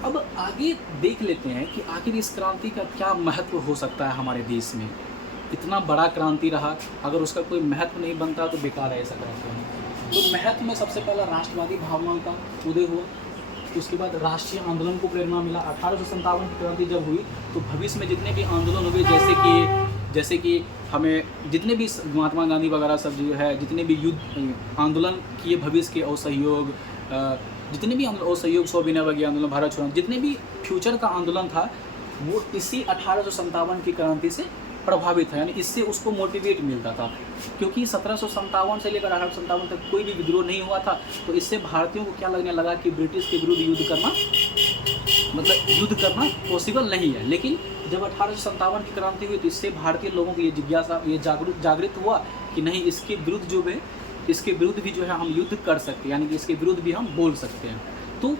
अब आगे देख लेते हैं कि आखिर इस क्रांति का क्या महत्व हो सकता है हमारे देश में। इतना बड़ा क्रांति रहा, अगर उसका कोई महत्व नहीं बनता तो बेकार है ऐसा क्रांति। तो महत्व में सबसे पहला राष्ट्रवादी भावनाओं का उदय हुआ। उसके बाद राष्ट्रीय आंदोलन को प्रेरणा मिला। 1857 की क्रांति जब हुई तो भविष्य में जितने भी आंदोलन हुए, जैसे कि हमें जितने भी महात्मा गांधी वगैरह सब जो है, जितने भी युद्ध आंदोलन किए भविष्य के, असहयोग, जितने भी असहयोग, सविनय अवज्ञा आंदोलन, भारत छोड़ो, जितने भी फ्यूचर का आंदोलन था वो इसी 1857 की क्रांति से प्रभावित है। यानी इससे उसको मोटिवेट मिलता था, क्योंकि 1757 से लेकर 1857 तक कोई भी विद्रोह नहीं हुआ था। तो इससे भारतीयों को क्या लगने लगा कि ब्रिटिश के विरुद्ध युद्ध करना पॉसिबल नहीं है। लेकिन जब 1857 की क्रांति हुई तो इससे भारतीय लोगों को ये जिज्ञासा, ये जागृत हुआ कि नहीं, इसके विरुद्ध भी जो है हम युद्ध कर सकते हैं, यानी कि इसके विरुद्ध भी हम बोल सकते हैं। तो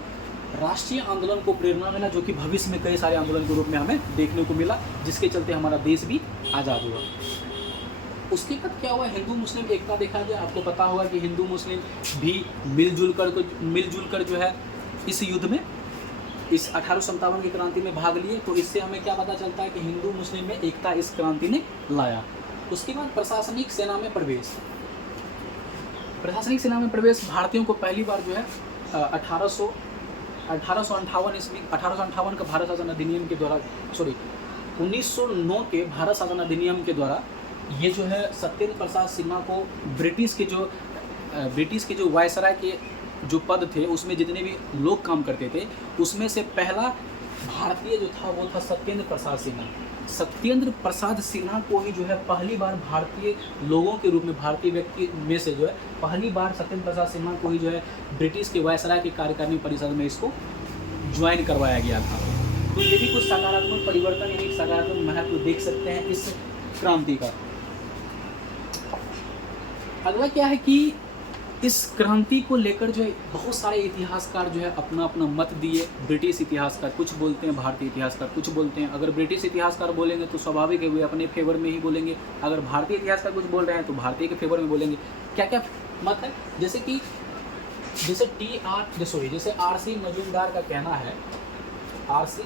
राष्ट्रीय आंदोलन को प्रेरणा मिला, जो कि भविष्य में कई सारे आंदोलन के रूप में हमें देखने को मिला, जिसके चलते हमारा देश भी आज़ाद हुआ। उसके बाद क्या हुआ, हिंदू मुस्लिम एकता देखा गया। आपको पता होगा कि हिंदू मुस्लिम भी मिलजुल कर जो है इस युद्ध में, इस 1857 की क्रांति में भाग लिए। तो इससे हमें क्या पता चलता है कि हिंदू मुस्लिम में एकता इस क्रांति ने लाया। उसके बाद प्रशासनिक सेना में प्रवेश भारतीयों को पहली बार जो है 1858 ईस्वी, 1858 का भारत शासन अधिनियम के द्वारा, 1909 के भारत शासन अधिनियम के द्वारा ये जो है सत्येंद्र प्रसाद सिन्हा को ब्रिटिश के जो वायसराय के जो पद थे उसमें जितने भी लोग काम करते थे उसमें से पहला भारतीय जो था वो था सत्येंद्र प्रसाद सिन्हा। सत्येंद्र प्रसाद सिन्हा को ही जो है पहली बार भारतीय लोगों के रूप में, भारतीय व्यक्ति में से जो है पहली बार सत्येंद्र प्रसाद सिन्हा को ही जो है ब्रिटिश के वायसराय की कार्यकारिणी परिषद में इसको ज्वाइन करवाया गया था। तो ये भी कुछ सकारात्मक परिवर्तन यानी सकारात्मक महत्व देख सकते हैं इस क्रांति का। अगला क्या है कि इस क्रांति को लेकर जो है बहुत सारे इतिहासकार जो है अपना अपना मत दिए। ब्रिटिश इतिहासकार कुछ बोलते हैं, भारतीय इतिहासकार कुछ बोलते हैं। अगर ब्रिटिश इतिहासकार बोलेंगे तो स्वाभाविक है वे अपने फेवर में ही बोलेंगे, अगर भारतीय इतिहासकार कुछ बोल रहे हैं तो भारतीय के फेवर में बोलेंगे। क्या क्या मत है, जैसे आर.सी. मजूमदार का कहना है, आर.सी.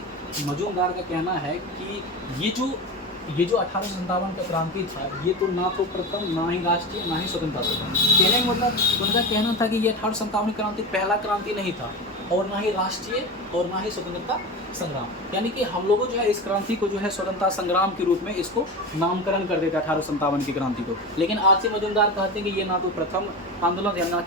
मजूमदार का कहना है कि ये जो 1857 का क्रांति था, ये तो ना तो प्रथम, ना ही राष्ट्रीय, ना ही स्वतंत्रता संग्राम। कहने का मतलब उनका कहना था कि ये 1857 क्रांति पहला क्रांति नहीं था, और ना ही राष्ट्रीय और ना ही स्वतंत्रता संग्राम। यानी कि हम लोगों जो है इस क्रांति को जो है स्वतंत्रता संग्राम के रूप में इसको नामकरण कर देते 1857 की क्रांति को। लेकिन आर.सी. मजूमदार कहते हैं कि ये ना तो प्रथम आंदोलन या ना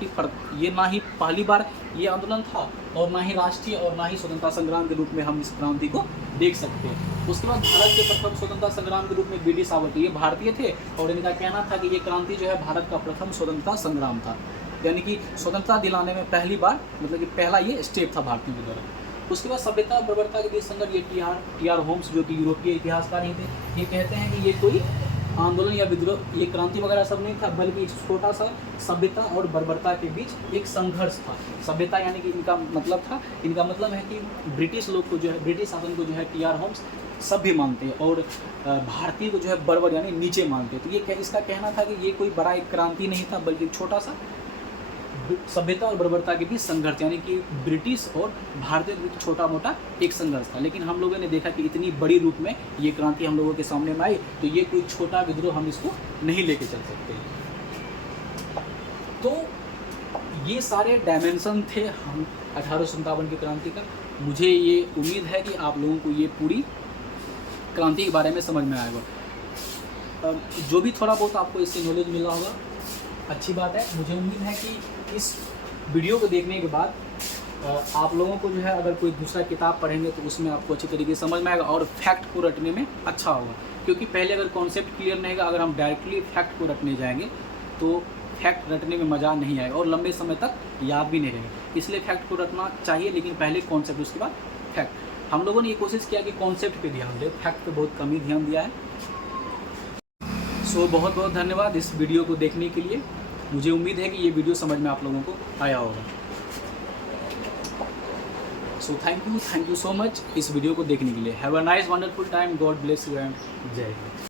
ही पहली बार ये आंदोलन था, और ना ही राष्ट्रीय और ना ही स्वतंत्रता संग्राम के रूप में हम इस क्रांति को देख सकते हैं। उसके बाद भारत के प्रथम स्वतंत्रता संग्राम के रूप में बी.डी. सावरकर, ये भारतीय थे और इनका कहना था कि ये क्रांति जो है भारत का प्रथम स्वतंत्रता संग्राम था, यानी कि स्वतंत्रता दिलाने में पहली बार, मतलब कि पहला ये स्टेप था भारतीयों के द्वारा। उसके बाद सभ्यता और बर्बरता के बीच संघर्ष, ये टी.आर. होम्स जो कि यूरोपीय इतिहासकार ही थे, ये कहते हैं कि ये कोई आंदोलन या विद्रोह, ये क्रांति वगैरह सब नहीं था, बल्कि एक छोटा सा सभ्यता और बर्बरता के बीच एक संघर्ष था। सभ्यता यानी कि इनका मतलब है कि ब्रिटिश लोग को जो है, ब्रिटिश शासन को जो है टी.आर. होम्स सभ्य मानते हैं और भारतीय को जो है बर्बर यानी नीचे मानते हैं। तो ये इसका कहना था कि ये कोई बड़ा एक क्रांति नहीं था, बल्कि छोटा सा सभ्यता और बर्बरता के बीच संघर्ष, यानी कि ब्रिटिश और भारतीय के बीच छोटा मोटा एक संघर्ष था। लेकिन हम लोगों ने देखा कि इतनी बड़ी रूप में ये क्रांति हम लोगों के सामने में आई, तो ये कोई छोटा विद्रोह हम इसको नहीं लेके चल सकते। तो ये सारे डायमेंशन थे हम 1857 की क्रांति का। मुझे ये उम्मीद है कि आप लोगों को ये पूरी क्रांति के बारे में समझ में आएगा। जो भी थोड़ा बहुत आपको इससे नॉलेज मिला होगा, अच्छी बात है। मुझे उम्मीद है कि इस वीडियो को देखने के बाद आप लोगों को जो है अगर कोई दूसरा किताब पढ़ेंगे तो उसमें आपको अच्छी तरीके से समझ में आएगा और फैक्ट को रटने में अच्छा होगा। क्योंकि पहले अगर कॉन्सेप्ट क्लियर नहीं होगा, अगर हम डायरेक्टली फैक्ट को रटने जाएंगे तो फैक्ट रटने में मज़ा नहीं आएगा और लंबे समय तक याद भी नहीं रहेगा। इसलिए फैक्ट को रटना चाहिए, लेकिन पहले कॉन्सेप्ट, उसके बाद फैक्ट। हम लोगों ने ये कोशिश किया कि कॉन्सेप्ट पे ध्यान दें, फैक्ट पे बहुत कम ही ध्यान दिया है। सो बहुत बहुत धन्यवाद इस वीडियो को देखने के लिए। मुझे उम्मीद है कि ये वीडियो समझ में आप लोगों को आया होगा। So thank you so much इस वीडियो को देखने के लिए। Have a nice wonderful time. God bless you and जय हिंद।